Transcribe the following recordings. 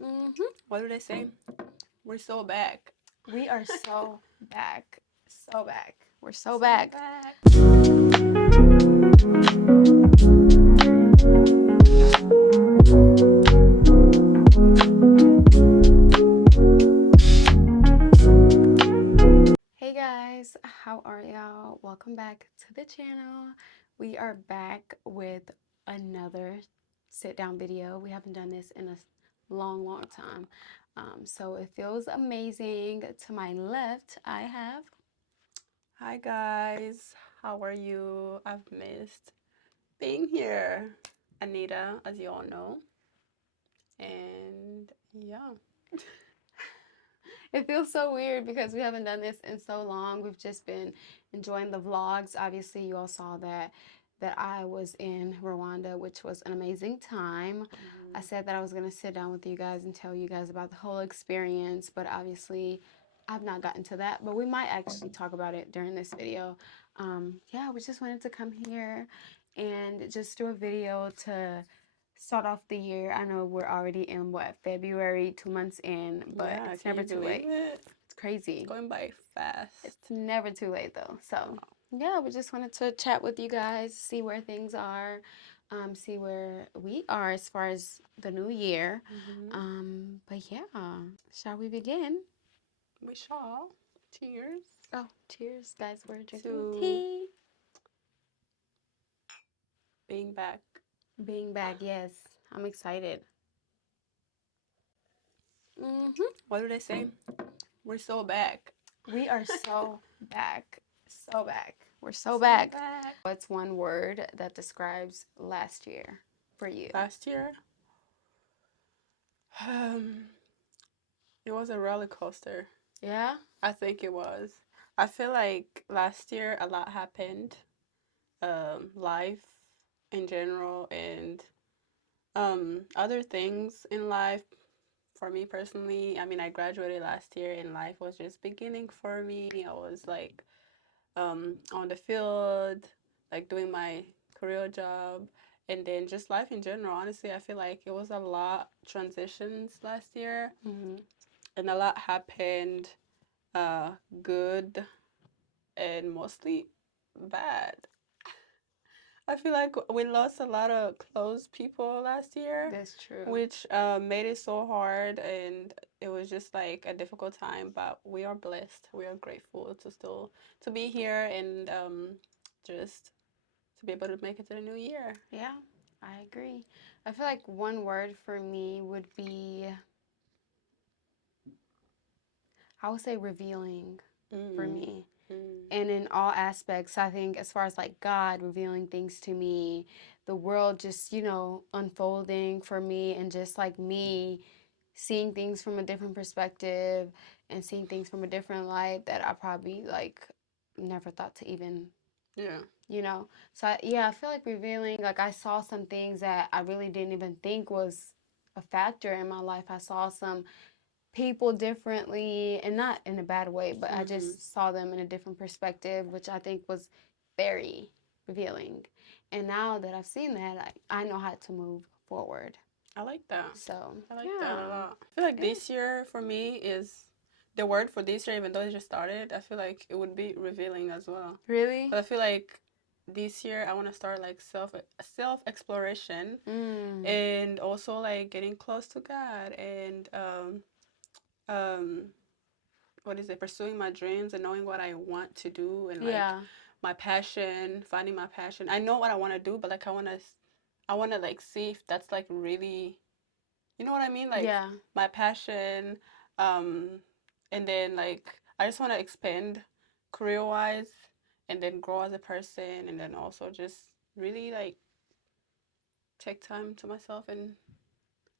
hmm What do they say? We're so back. We are so back. So back. We're so So back. back. Hey guys, how are y'all? Welcome back to the channel. We are back with another sit down video. We haven't done this in a long time. So it feels amazing. To my left, I have. Hi guys. How are you? I've missed being here. Anita, as you all know. And yeah. It feels so weird because we haven't done this in so long. We've just been enjoying the vlogs. Obviously, you all saw that I was in Rwanda, which was an amazing time. I said that I was going to sit down with you guys and tell you guys about the whole experience, but obviously I've not gotten to that, but we might actually talk about it during this video. Yeah, we just wanted to come here and just do a video to start off the year. I know we're already in February, 2 months in, but Yeah, it's can never you too believe late. it? It's crazy. It's going by fast. It's never too late though. So yeah, we just wanted to chat with you guys, see where things are, see where we are as far as the new year. But yeah, shall we begin? We shall. Cheers. Oh, cheers, guys! We're drinking To tea. being back. Being back, yes, I'm excited. What do they say? We're so back. We are so back. So back. We're so So back. back. What's one word that describes last year for you? Last year, it was a roller coaster. Yeah? I think it was. I feel like last year a lot happened. Life in general and other things in life. For me personally, I mean, I graduated last year and life was just beginning for me. I was like on the field, like doing my career job, and then just life in general. Honestly, I feel like it was a lot transitions last year, and a lot happened, uh, good and mostly bad. I feel like we lost a lot of close people last year, That's true. which made it so hard, and it was just like a difficult time. But we are blessed. We are grateful to still to be here and just to be able to make it to the new year. Yeah, I agree. I feel like one word for me would be, I would say revealing for Mm. me. Mm. And in all aspects, I think as far as like God revealing things to me, the world just, unfolding for me, and just like me seeing things from a different perspective and seeing things from a different light that I probably like never thought to even, Yeah. So yeah, I feel like revealing, like I saw some things that I really didn't even think was a factor in my life. I saw some people differently, and not in a bad way, but I Mm-hmm. just saw them in a different perspective, which I think was very revealing. And now that I've seen that, I know how to move forward. I like that. So I like that a yeah, lot. I feel like yeah. this year for me is the word for this year, even though it just started. I feel like it would be revealing as well. Really? But I feel like this year I want to start like self exploration and also like getting close to God and um what is it, pursuing my dreams and knowing what I want to do and like Yeah. my passion, finding my passion. I know what I want to do, but like I want to like see if that's like really, you know what I mean? Like Yeah. my passion, um, and then like I just want to expand career wise and then grow as a person and then also just really like take time to myself and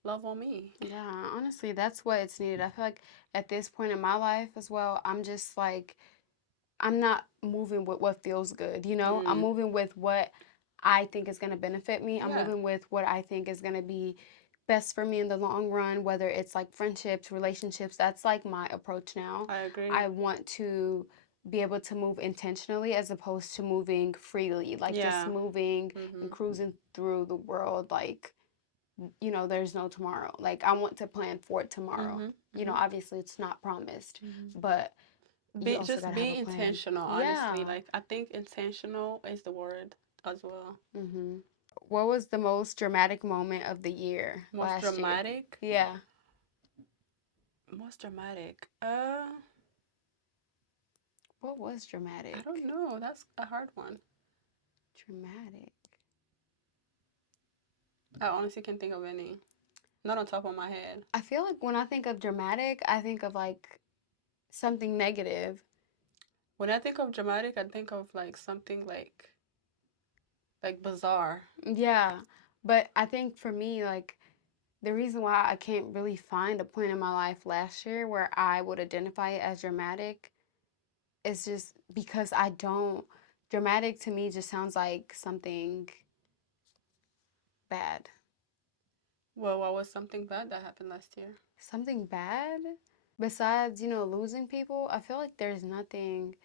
love on me. Yeah, honestly, that's what it's needed. I feel like at this point in my life as well, I'm just like, I'm not moving with what feels good, I'm Mm, moving with what I think is going to benefit me. I'm yeah, moving with what I think is going to be best for me in the long run, whether it's like friendships, relationships. That's like my approach now. I agree. I want to be able to move intentionally as opposed to moving freely, like just Yeah. moving and Mhm. cruising through the world, like there's no tomorrow. Like, I want to plan for tomorrow. Obviously it's not promised, but you also got Just to have a be plan. intentional, honestly. Yeah. Like, I think intentional is the word as well. What was the most dramatic moment of the year Most last year? dramatic? Yeah. Most dramatic. What was I dramatic? don't know. That's a hard one. Dramatic. I honestly can't think of any. Not on top of my head. I feel like when I think of dramatic, I think of like something negative. When I think of dramatic, I think of like something like bizarre. Yeah. But I think for me, like, the reason why I can't really find a point in my life last year where I would identify it as dramatic is just because I don't. Dramatic to me just sounds like something bad. Well, what was something bad that happened last year? Something bad? Besides, losing people, I feel like there's nothing.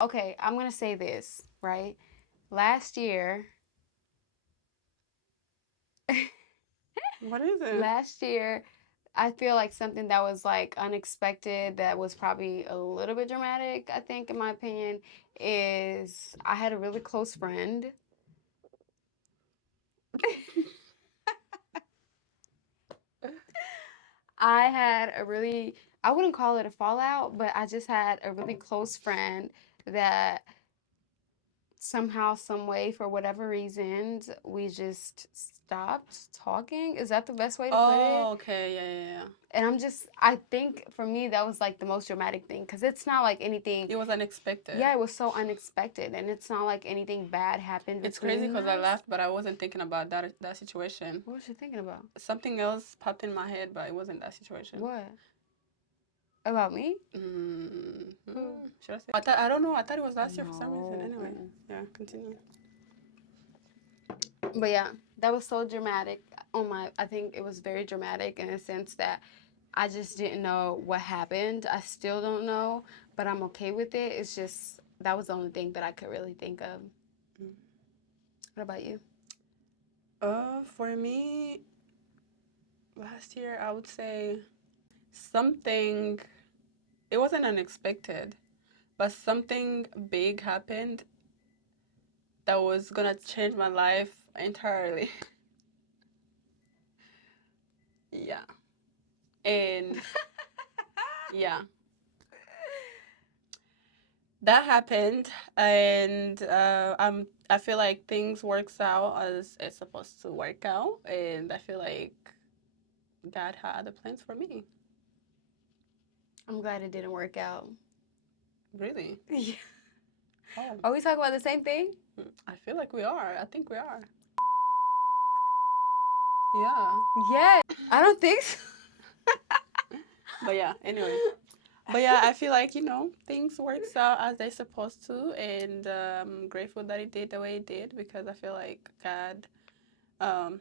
Okay, I'm going to say this, right? Last year, What is it? last year, I feel like something that was like unexpected, that was probably a little bit dramatic, I think, in my opinion, is I had a really close friend. I had a really, I wouldn't call it a fallout, but I just had a really close friend that somehow, some way, for whatever reasons, we just stopped talking. Is that the best way to put it? Oh, okay. Yeah. And I think for me, that was like the most dramatic thing, because it's not like anything. It was unexpected. Yeah, it was so unexpected, and it's not like anything bad happened It's crazy between because I us. laughed, but I wasn't thinking about that situation. What was you thinking about? Something else popped in my head, but it wasn't that situation. What? About me? Mm-hmm. Who? Should I say? I don't know. I thought it was last year for some reason. No. Anyway, yeah. Continue. But yeah, that was so dramatic. I think it was very dramatic in a sense that I just didn't know what happened. I still don't know, but I'm okay with it. It's just that was the only thing that I could really think of. Mm. What about you? For me, last year I would say something. It wasn't unexpected, but something big happened that was gonna change my life entirely. Yeah, and yeah, that happened, and I feel like things works out as it's supposed to work out, and I feel like God had other plans for me. I'm glad it didn't work out. Really? Yeah. Oh, Are we talking about the same thing? I feel like we are. I think we are. Yeah. Yeah. I don't think so. But yeah, anyway. But yeah, I feel like, things works out as they're supposed to, and I'm grateful that it did the way it did, because I feel like God um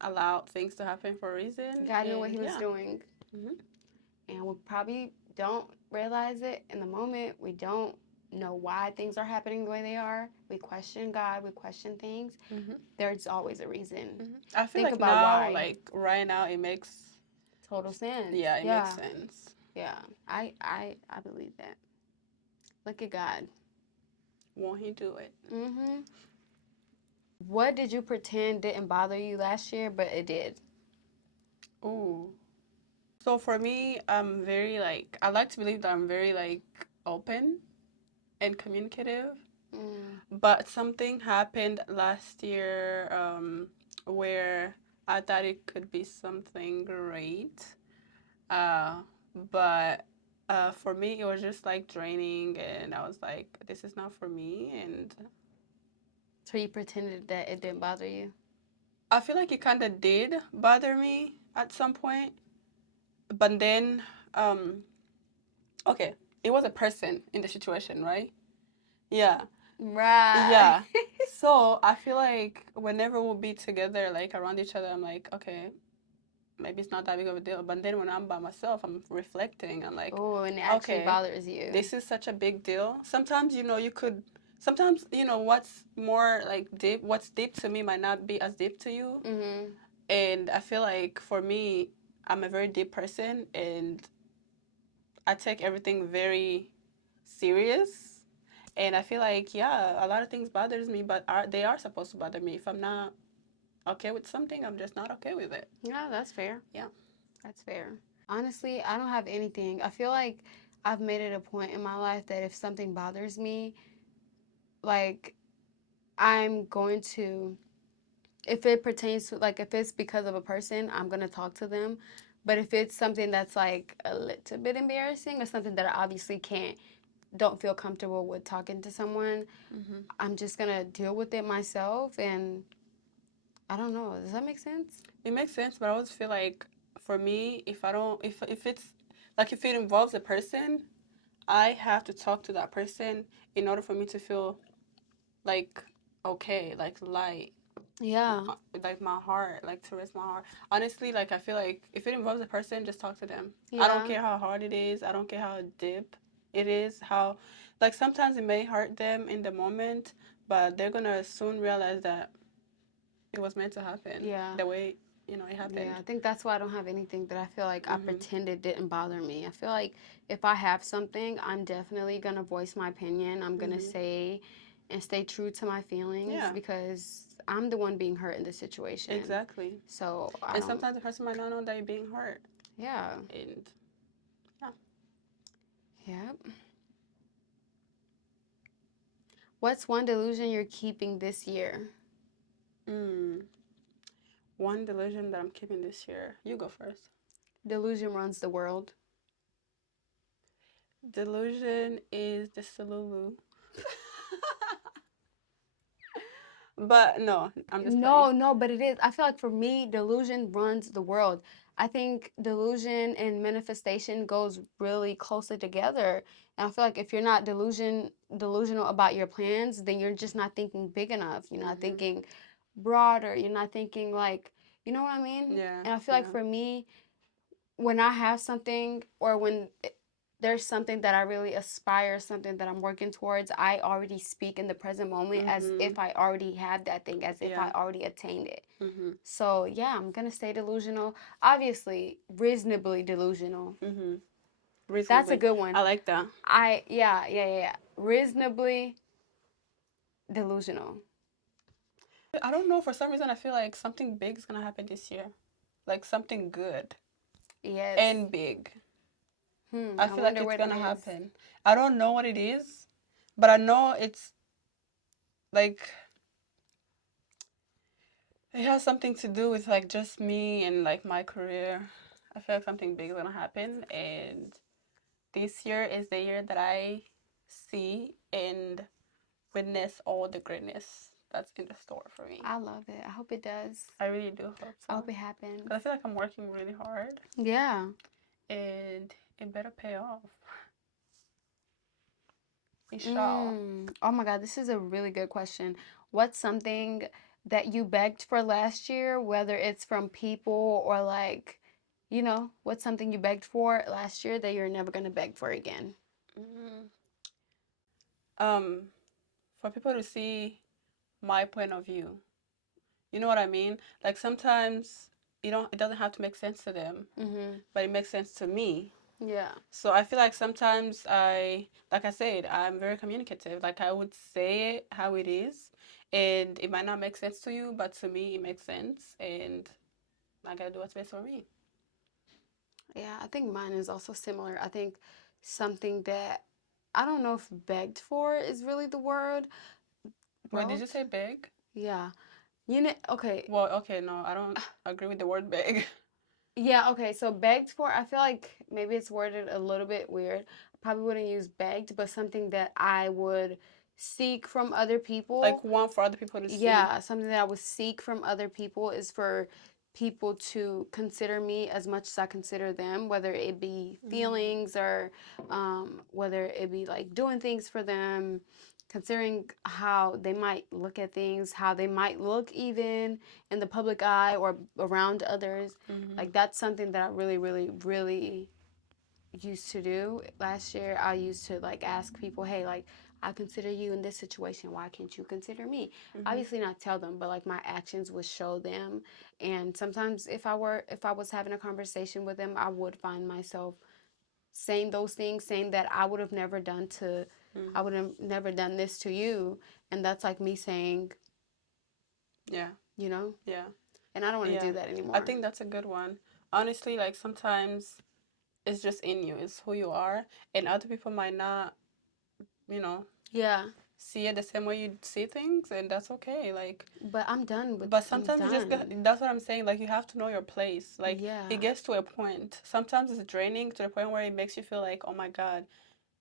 allowed things to happen for a reason. God knew what And he was yeah. doing. Hmm. And we probably don't realize it in the moment. We don't know why things are happening the way they are. We question God, we question things. Hmm. There's always a reason. I feel Think like about now, why. like right now, it makes, Total sense. yeah, it makes Yeah. sense. Yeah. I believe that. Look at God. Won't he do it? Mhm. What did you pretend didn't bother you last year, but it did? Ooh. So for me, I like to believe that I'm very like open and communicative. Mm. But something happened last year where I thought it could be something great. Uh, but for me, it was just like draining, and I was like, this is not for me. And So you pretended that it didn't bother you? I feel like it kind of did bother me at some point. But then, um, okay, it was a person in the situation, right? Yeah. Right. Yeah. So I feel like whenever we'll be together, like around each other, I'm like, okay, maybe it's not that big of a deal. But then when I'm by myself, I'm reflecting. I'm like, Oh, and it actually okay, bothers you. this is such a big deal. Sometimes, you could sometimes, what's more like deep, what's deep to me might not be as deep to you. Mm-hmm. And I feel like for me, I'm a very deep person, and I take everything very serious. And I feel like, yeah, a lot of things bothers me, but they are supposed to bother me. If I'm not okay with something, I'm just not okay with it. Yeah, that's fair. Yeah. That's fair. Honestly, I don't have anything. I feel like I've made it a point in my life that if something bothers me, like I'm going to, if it pertains to, like, if it's because of a person, I'm going to talk to them. But if it's something that's like a little bit embarrassing or something that I obviously don't feel comfortable with talking to someone, Mm-hmm. I'm just going to deal with it myself. And I don't know. Does that make sense? It makes sense, but I always feel like for me, if I don't, if it's like if it involves a person, I have to talk to that person in order for me to feel like okay, like light, Yeah. like my heart, like to rest my heart. Honestly, like I feel like if it involves a person, just talk to them. I don't Yeah. care how hard it is. I don't care how deep it is. How, like sometimes it may hurt them in the moment, but they're gonna soon realize that it was meant to happen Yeah. the way it Yeah, happened. I think that's why I don't have anything that I feel like I Mhm. pretended didn't bother me. I feel like if I have something, I'm definitely going to voice my opinion. I'm going to Mhm. say and stay true to my feelings Yeah. because I'm the one being hurt in this situation. Exactly. So I And don't, sometimes the person might not know that you're being hurt. yeah. And yeah. Yep. What's one delusion you're keeping this year? Mm. One delusion that I'm keeping this year. You go first. Delusion runs the world. Delusion is the Salulu. But no, I'm just playing. No, no, but it is. I feel like for me, delusion runs the world. I think delusion and manifestation goes really closely together. And I feel like if you're not delusional about your plans, then you're just not thinking big enough. You're not Mhm. thinking broader. You're not thinking like, you know what I mean? Yeah. And I feel like Yeah. for me, when I have something or when there's something that I really aspire, something that I'm working towards, I already speak in the present moment as Mhm. if I already have that thing, as if Yeah. I already attained it. Mhm. So, yeah, I'm going to stay delusional. Obviously, reasonably delusional. Mhm. That's a Reasonably. good one. I like that. Yeah. Reasonably delusional. I don't know. For some reason, I feel like something big is gonna happen this year. Like something good Yes. and big. I I feel like wonder it's what it gonna is. happen. I don't know what it is, but I know it's like it has something to do with like just me and like my career. I feel like something big is gonna happen, and this year is the year that I see and witness all the greatness that's in the store for me. I love it. I hope it does. I really do hope I so. hope it happens. Because I feel like I'm working really hard Yeah. and it better pay off. It shall. Oh my God, this is a really good question. What's something that you begged for last year, whether it's from people or like, what's something you begged for last year that you're never gonna beg for again? Mm. Um, for people to see my point of view. You know what I mean? Like sometimes it doesn't have to make sense to them, Mm-hmm. but it makes sense to me. Yeah. So I feel like sometimes like I said, I'm very communicative. Like I would say it how it is, and it might not make sense to you, but to me it makes sense, and I gotta do what's best for me. Yeah, I think mine is also similar. I think something that I don't know if begged for is really the word. Wait, did you Brought? say big? Yeah. Okay. Well, okay, no, I don't agree with the word big. Yeah, okay. So begged for, I feel like maybe it's worded a little bit weird. I probably wouldn't use begged, but something that I would seek from other Like people. one for other people to see. Yeah, something that I would seek from other people is for people to consider me as much as I consider them, whether it be Mm-hmm. feelings or whether it be like doing things for them, considering how they might look at things, how they might look even in the public eye or around others. Mm-hmm. Like that's something that I really, really, really used to do last year. I used to like ask people, hey, like I consider you in this situation. Why can't you consider me? Mhm. Obviously, not tell them, but like my actions would show them. And sometimes, if I was having a conversation with them, I would find myself saying those things, saying that Mm. I would have never done this to you, and that's like me saying, Yeah. you know, Yeah. and I don't want to Yeah. do that I anymore. think that's a good one. Honestly, like sometimes it's just in you. It's who you are, and other people might not, you know, Yeah, see it the same way you see things, and that's okay. Like, but but I'm sometimes you just get, done. that's what I'm saying. Like, you have to know your place. Like, it Yeah. gets to a point. Sometimes it's draining to the point where it makes you feel like, oh my God,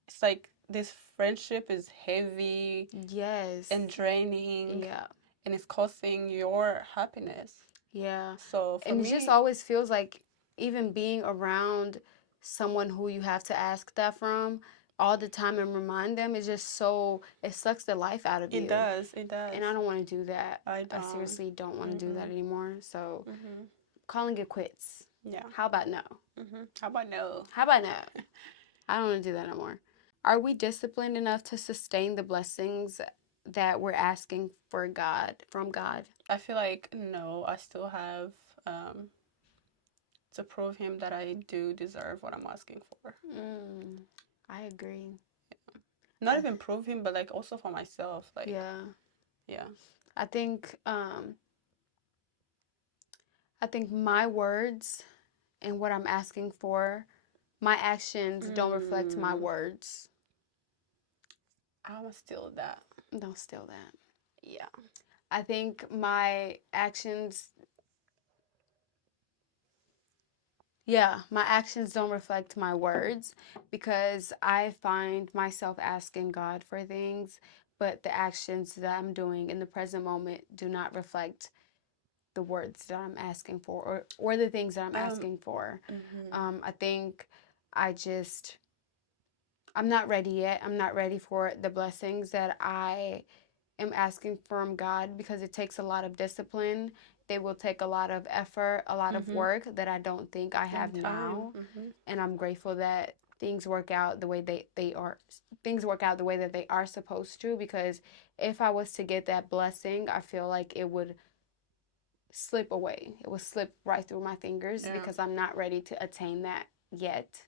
it's like this friendship is heavy Yes. and draining, Yeah. and it's costing your happiness. Yeah. So for And it just me, always feels like even being around someone who you have to ask that from all the time and remind them is just so, it sucks the life out of it you. does. It does. And I don't want to do that. I I don't. seriously don't want to do that Mm-mm. anymore. So Mm-hmm. calling it quits. Yeah. How about no? Mm-hmm. How about no? How about no? I don't want to do that no more. Are we disciplined enough to sustain the blessings that we're asking for God from God? I feel like no. I still have um, to prove him that I do deserve what I'm asking for. Mm, I agree. Not I, even prove him, but like also for myself. Like, yeah, yeah. I think I think my words and what I'm asking for, my actions don't reflect my Mm, words. I'm gonna steal that. Don't steal that. Yeah. I think my actions, yeah, my actions don't reflect my words because I find myself asking God for things, but the actions that I'm doing in the present moment do not reflect the words that I'm asking for, or the things that I'm Um. asking for. Mhm. I think I just, I'm not ready yet. I'm not ready for the blessings that I am asking from God because it takes a lot of discipline. They will take a lot of effort, a lot of Mhm. work that I don't think I And have time. now. Mhm. And I'm grateful that things work out the way they are, things work out the way that they are supposed to, because if I was to get that blessing, I feel like it would slip away. It would slip right through my fingers Yeah. because I'm not ready to attain that yet.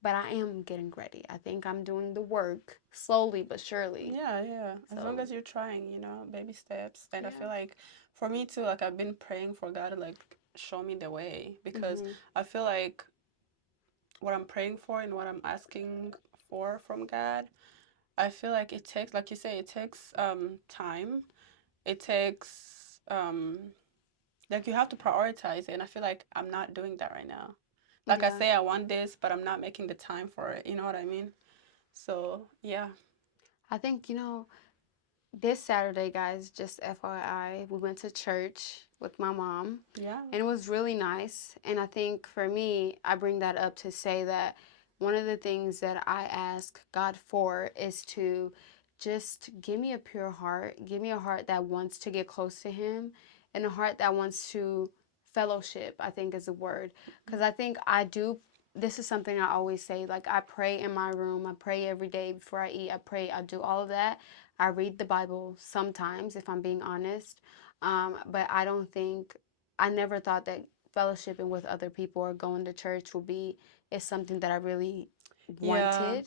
But I am getting ready. I think I'm doing the work slowly but surely. Yeah. Yeah. As long So, as you're trying, baby steps. And I feel yeah. like for me too, like I've been praying for God to like show me the way because Mhm. I feel like what I'm praying for and what I'm asking for from God, I feel like it takes, like you say, it takes time. It takes like you have to prioritize it, and I feel like I'm not doing that right now. Like I Yeah. say I want this, but I'm not making the time for it. You know what I mean? So yeah. I think, this Saturday, guys, just FYI, we went to church with my mom, Yeah. and it was really nice. And I think for me, I bring that up to say that one of the things that I ask God for is to just give me a pure heart, give me a heart that wants to get close to Him, and a heart that wants to fellowship, I think is a word. Because I think I do. This is something I always say. Like, I pray in my room, I pray every day before I eat, I pray, I do all of that. I read the Bible sometimes, if I'm being honest. But I don't think, I never thought that fellowshipping with other people or going to church would be, is something that I really Yeah. wanted.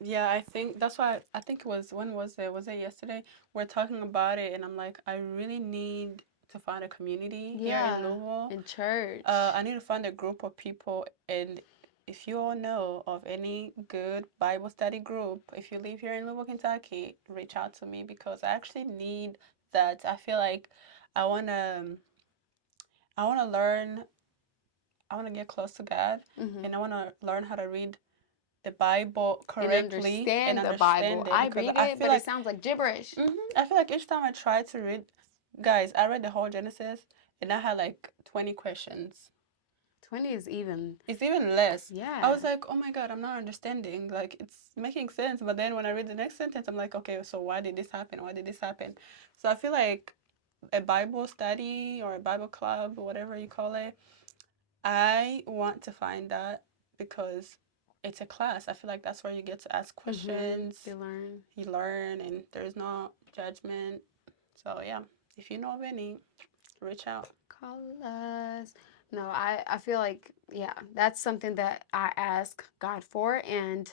Yeah, I think that's why I think it was, when was it? Was it yesterday? We're talking about it and I'm like, I really need to find a community here in Yeah, Louisville. in church. I need to find a group of people, and if you all know of any good Bible study group, if you live here in Louisville, Kentucky, reach out to me because I actually need that. I feel like I wanna I wanna learn, I wanna get close to God, Hmm. and I wanna learn how to read the Bible And correctly and understand the Bible. understand it I because read I it, feel but it like sounds like gibberish. I feel like each time I try to read, guys, I read the whole Genesis and I had like 20 questions. 20 is even, It's even less. I yeah. was like, oh my God, I'm not understanding. Like, it's making sense. But then when I read the next sentence, I'm like, okay, so why did this happen? Why did this happen? So I feel like a Bible study or a Bible club, or whatever you call it, I want to find that because it's a class. I feel like that's where you get to ask Mm-hmm. questions, You learn. you learn, and there's no judgment. So yeah, if you know of any, reach out. Call us. No, I feel like, yeah, that's something that I ask God for, and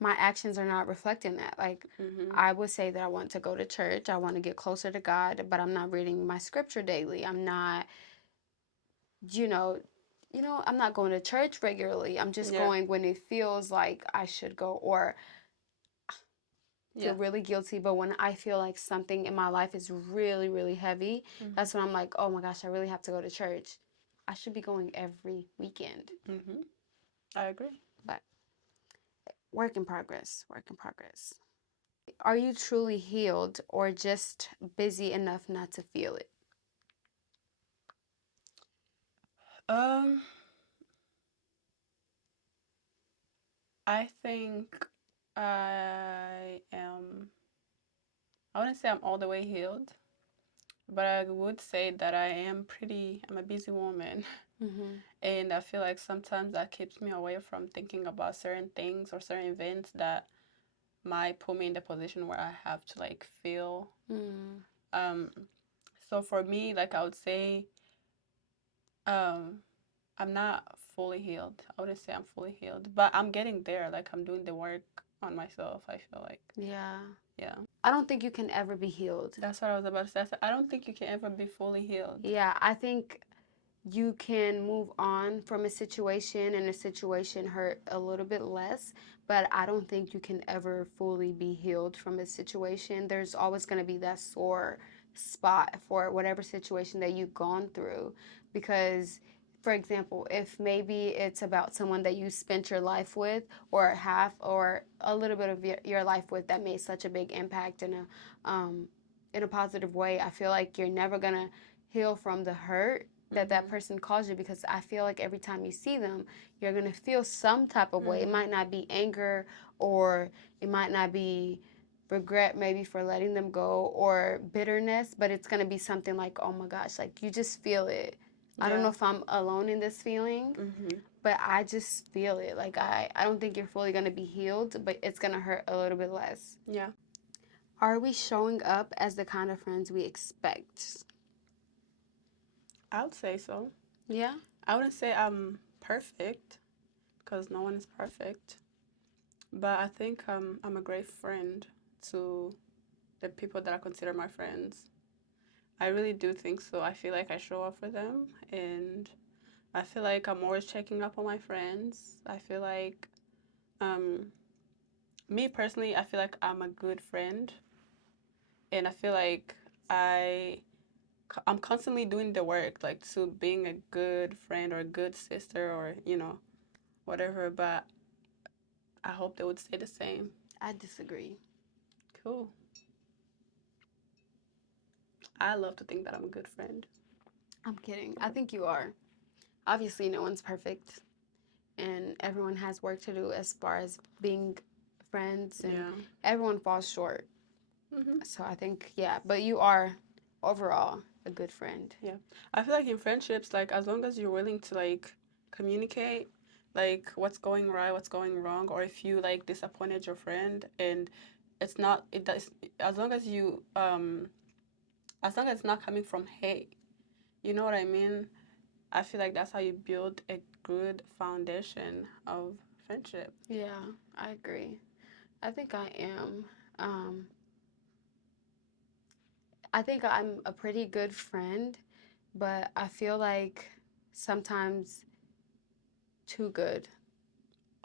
my actions are not reflecting that. Like, Mm-hmm. I would say that I want to go to church, I want to get closer to God, but I'm not reading my scripture daily. I'm not, you know, I'm not going to church regularly. I'm just Yeah. going when it feels like I should go, or feel Yeah. really guilty. But when I feel like something in my life is really, really heavy, Mm-hmm. that's when I'm like, oh my gosh, I really have to go to church. I should be going every weekend. Mm-hmm. I agree. But work in progress, work in progress. Are you truly healed or just busy enough not to feel it? Um, I think I am. I wouldn't say I'm all the way healed, but I would say that I am pretty. I'm a busy woman, Mm-hmm. and I feel like sometimes that keeps me away from thinking about certain things or certain events that might put me in the position where I have to like feel. Mm. Um, so for me, like I would say, um, I'm not fully healed. I wouldn't say I'm fully healed, but I'm getting there. Like I'm doing the work on myself. I feel like, Yeah. yeah. I don't think you can ever be healed. That's what I was about to say. I said, I don't think you can ever be fully healed. Yeah, I think you can move on from a situation and a situation hurt a little bit less, but I don't think you can ever fully be healed from a situation. There's always going to be that sore spot for whatever situation that you've gone through, because for example, if maybe it's about someone that you spent your life with, or half or a little bit of your life with, that made such a big impact in a positive way, I feel like you're never going to heal from the hurt that Mhm. person calls you, because I feel like every time you see them, you're gonna feel some type of way. It Mhm. might not be anger, or it might not be regret maybe for letting them go, or bitterness, but it's gonna be something like, oh my gosh, like you just feel it. I don't know Yeah. if I'm alone in this feeling, Mhm. but I just feel it. Like I don't think you're fully gonna be healed, but it's gonna hurt a little bit less. Yeah. Are we showing up as the kind of friends we expect? I would say so. Yeah. I wouldn't say I'm perfect because no one is perfect, but I think I'm a great friend to the people that I consider my friends. I really do think so. I feel like I show up for them, and I feel like I'm always checking up on my friends. I feel like um me personally, I feel like I'm a good friend, and I feel like I I'm constantly doing the work, like to being a good friend or a good sister or whatever. But I hope they would say the same. I disagree. Cool. I love to think that I'm a good friend. I'm kidding. I think you are. Obviously, no one's perfect, and everyone has work to do as far as being friends, and Yeah. everyone falls short. Mhm. So I think, yeah, but you are overall a good friend. Yeah. I feel like in friendships, like as long as you're willing to like communicate, like what's going right, what's going wrong, or if you like disappointed your friend and it's not it does as long as you as long as it's not coming from hate, you know what I mean? I feel like that's how you build a good foundation of friendship. Yeah, I agree. I think I am. Um, I think I'm a pretty good friend, but I feel like sometimes too good.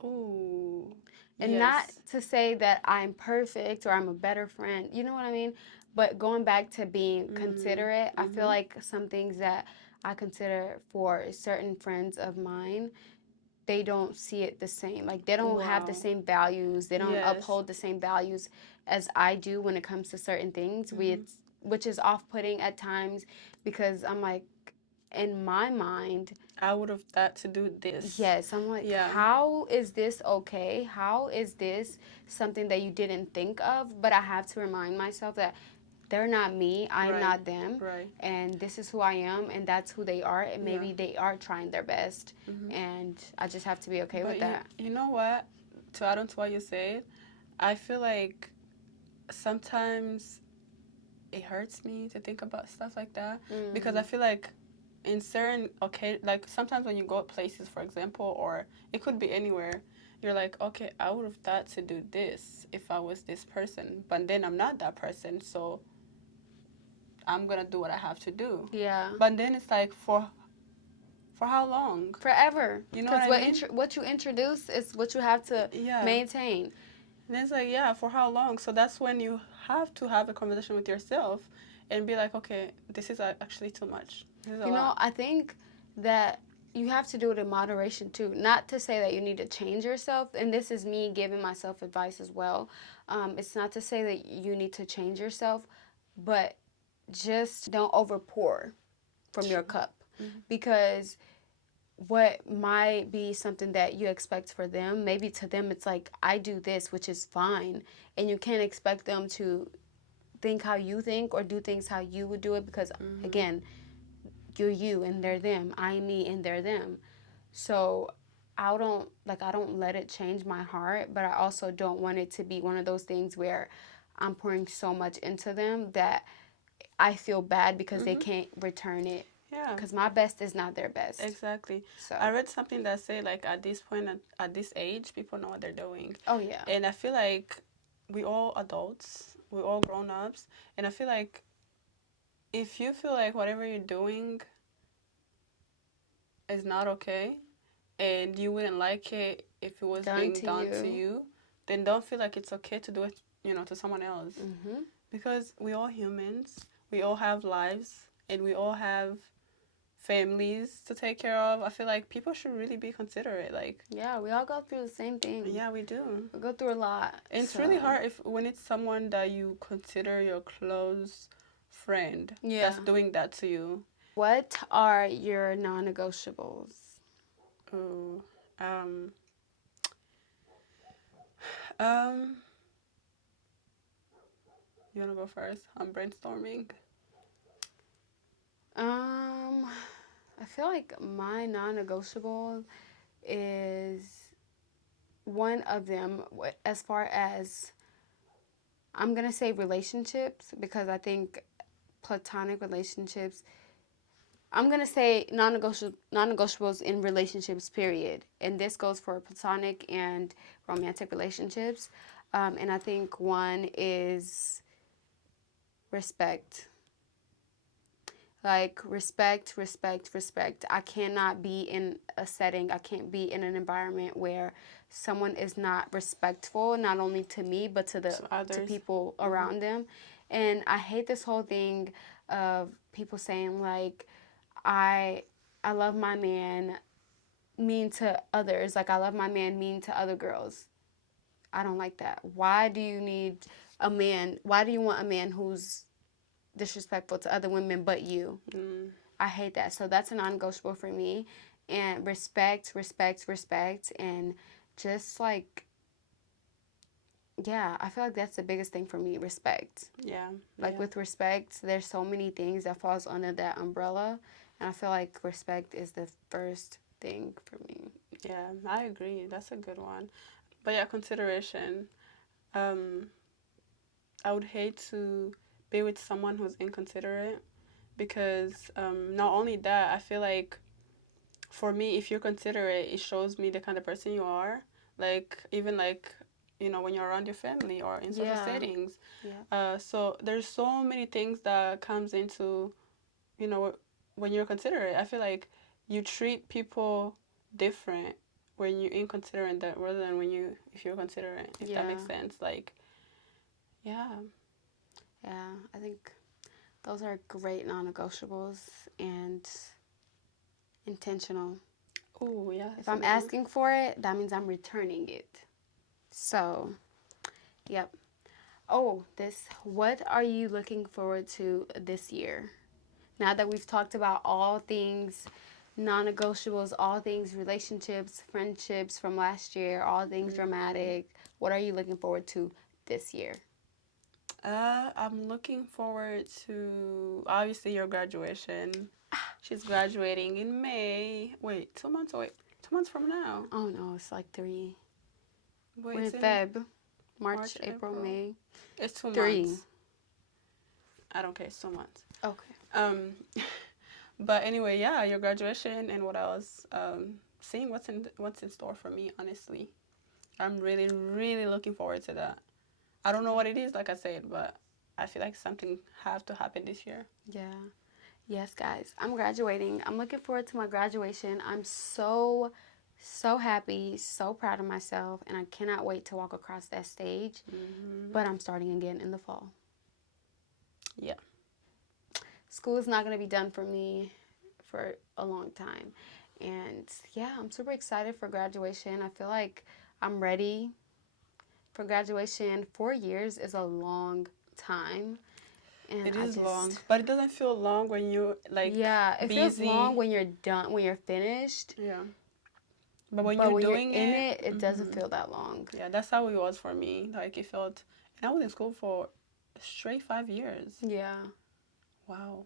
Ooh, And not yes. to say that I'm perfect or I'm a better friend, you know what I mean? But going back to being Mm, considerate, I feel mm-hmm. like some things that I consider for certain friends of mine, they don't see it the same. Like they don't have the Wow. same values, they don't Yes. uphold the same values as I do when it comes to certain things, Mm-hmm. which is off putting at times, because I'm like, in my mind, I would have thought to do this. yes, I'm like, Yeah. how is this okay? How is this something that you didn't think of? But I have to remind myself that they're not me, I'm Right. not them, Right. and this is who I am, and that's who they are, and Yeah. maybe they are trying their best, and I just have to be okay with But that. you know what? To add on to what you said, I feel like sometimes it hurts me to think about stuff like that because I Mm-hmm. feel like in certain okay, like sometimes when you go places, for example, or it could be anywhere, you're like, okay, I would have thought to do this if I was this person, but then I'm not that person, so I'm gonna do what I have to do. Yeah. But then it's like for how long? Forever, You know what because I mean? what you introduce is what you have to Yeah. maintain. And it's like, yeah, for how long? So that's when you have to have a conversation with yourself and be like, okay, this is actually too much. This is a You know, lot. I think that you have to do it in moderation too. Not to say that you need to change yourself, and this is me giving myself advice as well. It's not to say that you need to change yourself, but just don't overpour from your True. cup, Mm-hmm. because what might be something that you expect for them, maybe to them it's like, I do this, which is fine, and you can't expect them to think how you think or do things how you would do it, because Mm-hmm. again, you're you and they're them, I'm me and they're them. So I don't let it change my heart, but I also don't want it to be one of those things where I'm pouring so much into them that I feel bad because they Mm-hmm. can't return it, Yeah, because my best is not their best. exactly. I So, read something that say like at this point at this age, people know what they're doing, oh yeah. and I feel like we all adults, we all grown ups, and I feel like if you feel like whatever you're doing is not okay, and you wouldn't like it if it was Done being to done to you. you, then don't feel like it's okay to do it, to someone else. Mm-hmm. Because we all humans, we all have lives, and we all have families to take care of. I feel like people should really be considerate. Like, Yeah, we all go through the same thing. yeah, we do. We go through a lot. And it's really So, hard if when it's someone that you consider your close friend yeah. that's doing that to you. What are your non negotiables? Oh, um, um, you wanna go first? I'm brainstorming. Um, I feel like my non negotiable is one of them, as far as I'm going to say relationships, because I think platonic relationships, I'm going to say non-negotiables in relationships, period. And this goes for platonic and romantic relationships. And I think one is respect. Like respect, respect, respect. I cannot be in a setting, I can't be in an environment where someone is not respectful, not only to me but To to others. people Mm-hmm. around them. And I hate this whole thing of people saying like, I I love my man mean to others, like I love my man mean to other girls. I don't like that. Why do you need a man? Why do you want a man who's disrespectful to other women but you? Mm, I hate that. So that's a non-negotiable for me. And respect, respect, respect, and just like, yeah, I feel like that's the biggest thing for me. Respect. yeah, Like yeah, with respect, there's so many things that falls under that umbrella, and I feel like respect is the first thing for me. yeah. I agree. That's a good one. But yeah, consideration. Um, I would hate to be with someone who's inconsiderate because not only that, I feel like for me, if you're considerate, it shows me the kind of person you are. Like even like when you're around your family or in social Yeah, settings. yeah, So there's so many things that comes into you know when you're considerate. I feel like you treat people different when you're inconsiderate that rather than when you if you're considerate. If that yeah, makes sense. Like yeah. yeah. I think those are great non-negotiables and intentional. Oh yeah, If that's a I'm good one. asking for it, that means I'm returning it. So, yep. Oh, this. What are you looking forward to this year? Now that we've talked about all things non negotiables, all things relationships, friendships from last year, all things Mm. dramatic, what are you looking forward to this year? I'm looking forward to obviously your graduation. She's graduating in May. Wait, 2 months away. 2 months from now. Oh no, it's like 3. Wait, We're in it's in Feb, March, March, April, April. May. It's 3. 2 months. I don't care. It's 2 months. Okay. Um, but anyway, yeah, your graduation and what else? Seeing what's in store for me. Honestly, I'm really really looking forward to that. I don't know what it is, like I said, but I feel like something have to happen this year. Yeah. Yes, guys. I'm graduating. I'm looking forward to my graduation. I'm so so happy, so proud of myself, and I cannot wait to walk across that stage. But I'm starting again in the fall. Yeah. School is not going to be done for me for a long time. And yeah, I'm super excited for graduation. I feel like I'm ready for graduation. 4 years is a long time. And It I is long, just, but it doesn't feel long when you're like yeah, it feels long busy. when you're done, when you're finished. Yeah. But when But you're when you're doing in it, it, it doesn't feel that long. yeah, that's how it was for me. Like it felt, and I was in school for straight 5 years. Yeah, Wow.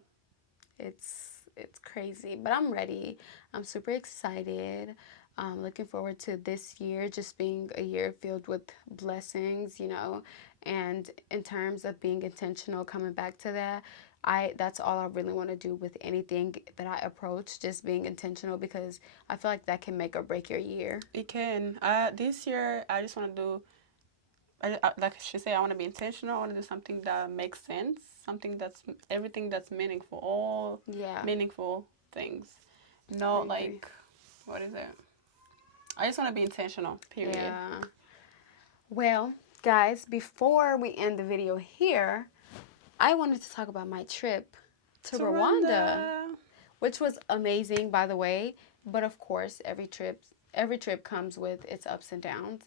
it's crazy. But I'm ready. I'm super excited. Looking forward to this year just being a year filled with blessings, and in terms of being intentional, coming back to that, that's all I really want to do with anything that I approach, just being intentional because I feel like that can make or break your year. It can. This year I just want to do. Like she said, I want to be intentional. I want to do something that makes sense. Something that's everything that's meaningful. All Yeah, meaningful things. I No, agree. like what is it? I just want to be intentional. Period. Yeah. Well, guys, before we end the video here, I wanted to talk about my trip to To Rwanda, Rwanda. which was amazing, by the way. But of course, every trip comes with its ups and downs.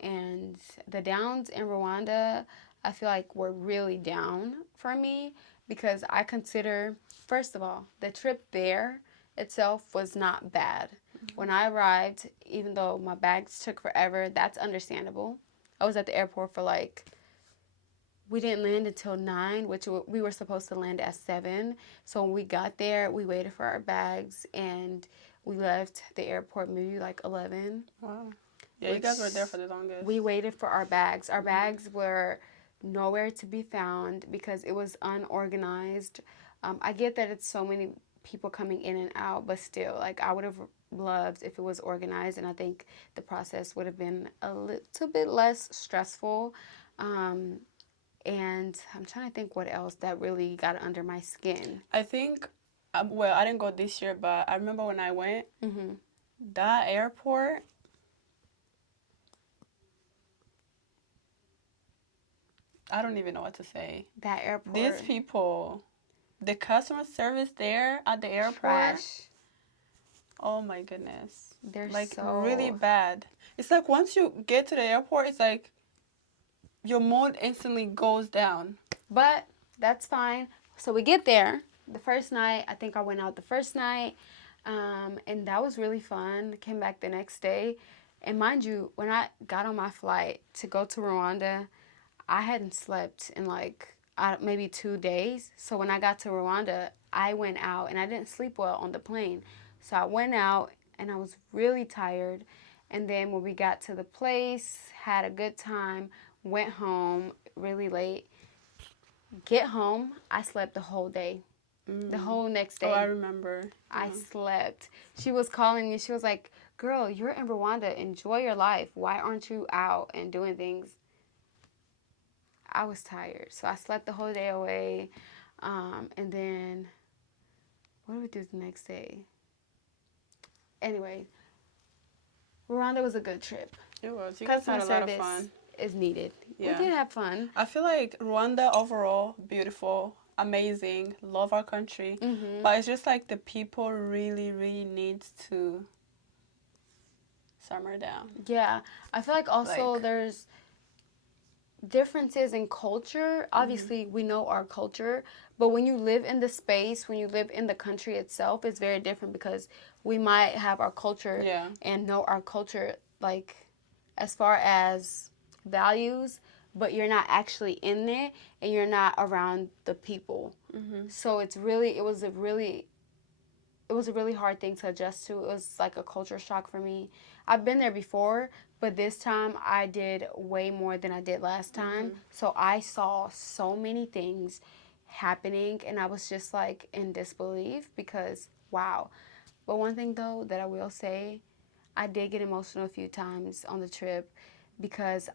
And the downs in Rwanda, I feel like were really down for me because I consider, first of all, the trip there itself was not bad. When I arrived, even though my bags took forever, that's understandable. I was at the airport for like, we didn't land until 9, which we were supposed to land at 7. So when we got there, we waited for our bags and we left the airport maybe like 11. Wow. Yeah, you Which guys were there for the longest. we waited for our bags. Our bags were nowhere to be found because it was unorganized. I get that it's so many people coming in and out, but still, like I would have loved if it was organized, and I think the process would have been a little bit less stressful. Um, and I'm trying to think what else that really got under my skin. I think, well, I didn't go this year, but I remember when I went, Mm-hmm. that airport, I don't even know what to say. That airport, These people, the customer service there at the airport, trash. oh my goodness. They're Like, really so. bad. It's like once you get to the airport, it's like your mood instantly goes down. But that's fine. So we get there. The first night, I think I went out the first night, and that was really fun. Came back the next day. And mind you, when I got on my flight to go to Rwanda, I hadn't slept in like maybe 2 days. So when I got to Rwanda, I went out and I didn't sleep well on the plane. So I went out and I was really tired. And then when we got to the place, had a good time, went home really late. Get home, I slept the whole day. The whole next Oh, I day, remember. I Yeah. slept. She was calling me. She was like, "Girl, you're in Rwanda. Enjoy your life. Why aren't you out and doing things?" I was tired, so I slept the whole day away. And then, what did we do the next day? Anyway, Rwanda was a good trip. It was. You guys Customer had a lot of service fun. is needed. We Yeah. did have fun. I feel like Rwanda overall, beautiful, amazing, love our country. Mm-hmm. But it's just like the people really, really need to simmer down. Yeah, I feel like also Like, there's differences in culture. Obviously, we know our culture, but when you live in the space, when you live in the country itself, it's very different because we might have our culture yeah. and know our culture, like as far as values, but you're not actually in there and you're not around the people. So it was a really hard thing to adjust to. It was like a culture shock for me. I've been there before, but this time I did way more than I did last time. So I saw so many things happening and I was just like in disbelief because wow. But one thing though that I will say, I did get emotional a few times on the trip because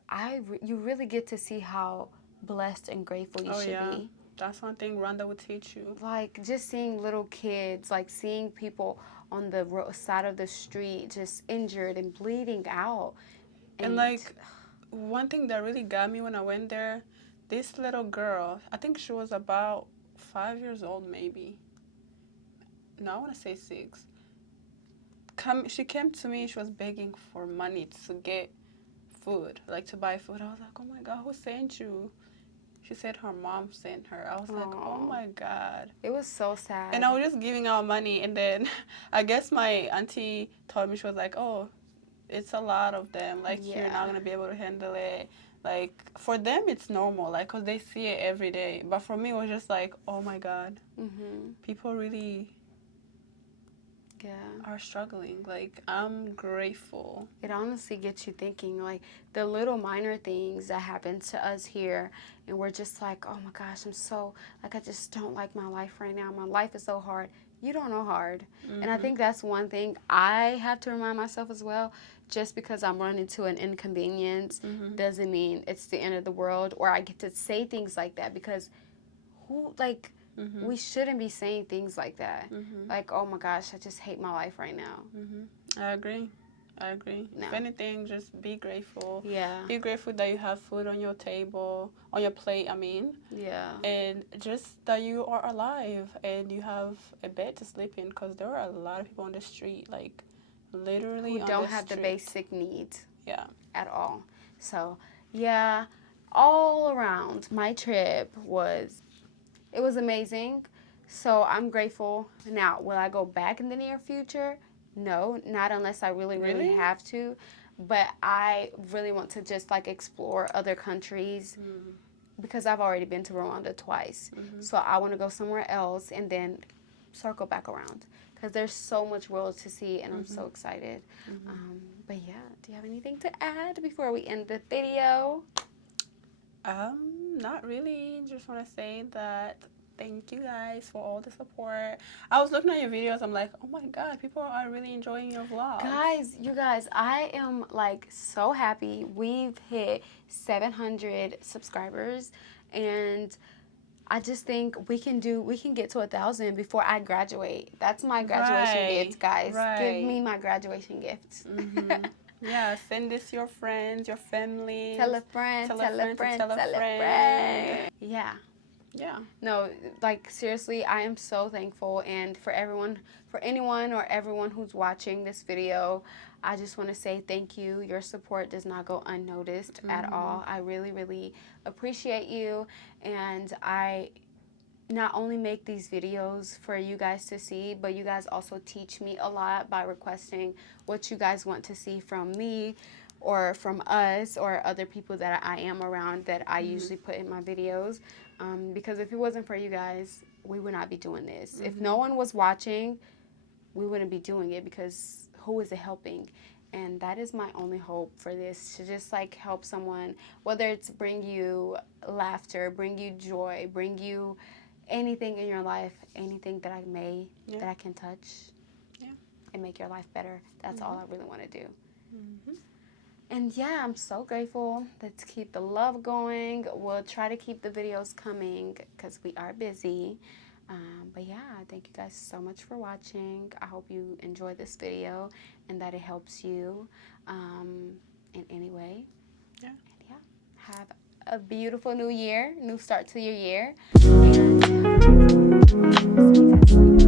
you really get to see how blessed and grateful you Oh should yeah, be. that's one thing Rwanda would teach you. Like just seeing little kids, like seeing people on the side of the street just injured and bleeding out. And And like one thing that really got me when I went there, this little girl, I think she was about 5 years old, maybe. No, I want to say 6. She came to me. She was begging for money to get food, like to buy food. I was like, oh my god, who sent you? She said her mom sent her. I was like, oh oh, my god. it was so And sad. I was just giving out money, and then I guess my auntie told me, she was like, oh, it's a lot of them. Like you're Yeah. not gonna be able to handle it. Like for them, it's normal, like cause they see it every day. But for me, it was just like, oh my god, people really Yeah. are struggling. Like I'm grateful. It honestly gets you thinking, like the little minor things that happen to us here, and we're just like, oh my gosh, I just don't like my life right now. My life is so hard. You don't know hard. And I think that's one thing I have to remind myself as well. Just because I'm running into an inconvenience doesn't mean it's the end of the world, or I get to say things like that because we shouldn't be saying things like that. Like, oh my gosh, I just hate my life right now. I agree. I agree. No. If anything, just be grateful. Yeah. Be grateful that you have food on your table, on your plate, I mean. Yeah. And just that you are alive and you have a bed to sleep in, because there are a lot of people on the street, like literally Who on don't the have the street. basic needs Yeah. at all. So, yeah, all around, my trip it was amazing. So, I'm grateful. Now, will I go back in the near future? No, not unless I really, really Really? have to. But I really want to just like explore other countries because I've already been to Rwanda twice. So I want to go somewhere else and then circle back around because there's so much world to see and I'm so excited. But yeah, do you have anything to add before we end the video? Not really. Just want to say that thank you guys for all the support. I was looking at your videos. I'm like, oh my god, people are really enjoying your vlogs. You guys, I am like so happy. We've hit 700 subscribers and I just think we can get to 1,000 before I graduate. That's my graduation Right, gift, guys. Give right. me my graduation gift. Yeah, send this your friends, your family. Tell a friend, Tell a tell a friend to friend, tell a tell a friend. friend. Yeah. Yeah. No, like seriously, I am so thankful and for anyone or everyone who's watching this video, I just want to say thank you. Your support does not go unnoticed at all. I really, really appreciate you and I not only make these videos for you guys to see, but you guys also teach me a lot by requesting what you guys want to see from me or from us or other people that I am around that I usually put in my videos. Because if it wasn't for you guys, we would not be doing this. If no one was watching, we wouldn't be doing it because who is it helping? And that is my only hope for this, to just like help someone, whether it's bring you laughter, bring you joy, bring you anything in your life, anything that I can touch and make your life better. That's all I really want to do. And yeah, I'm so grateful. Let's keep the love going. We'll try to keep the videos coming because we are busy. But yeah, thank you guys so much for watching. I hope you enjoyed this video and that it helps you in any way. Yeah. And yeah, have a beautiful new year, new start to your year. And see you guys later.